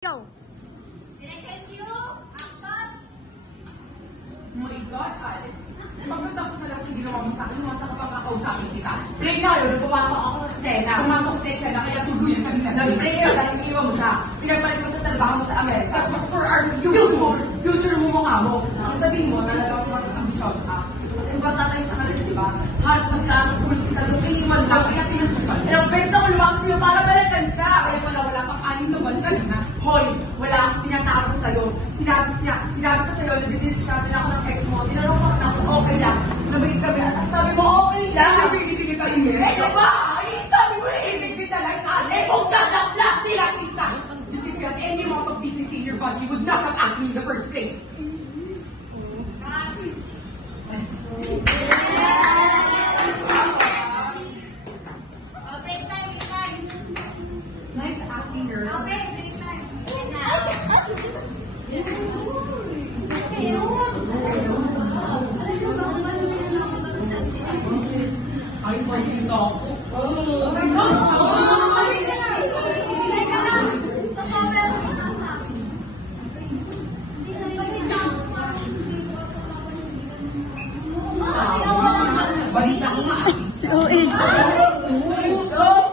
Go! Thank you! Action! My God, Alex. Pagkatapos na lahat yung ginawa mo sa akin, umasa ka pa kakausapin kita. Break na yun, pumasok ako sa eksena. Pumasok sa eksena, kaya tuluyan kami na. Break na yun, dahil iniwan mo siya. Pinagpalit mo sa trabaho mo sa Amerika. Tapos for our future mo mukha mo. Ang sabihin mo, talagang pumasok ang bisyon ka. Kasi ba tatay sa kanila, di ba? Halos mas lamang tulis sa lumayin man lang, kaya pinasukan. Ilang beses ako lumaki sa'yo para balikan siya. Kaya wala pang 6 na buwan kanina. Hoy, wala akong tinatawag sa'yo. Sinabi ko sa'yo, nag-discount na ako ng ex mo. Tinanong ko na ako, okay lang. Nabalik kami at sabi mo, okay lang. Sabi ko, ibigay ka email. Eh, ba? Sabi mo, ibigay kita lang sa akin. Eh, kung tataplas nila kita. You see, Fiat, any amount of decency in your body would not have asked me in the first place. Nice acting, girl. Ay, malita ako. Oh my God! Balita ko nga. Si Owen. Okay.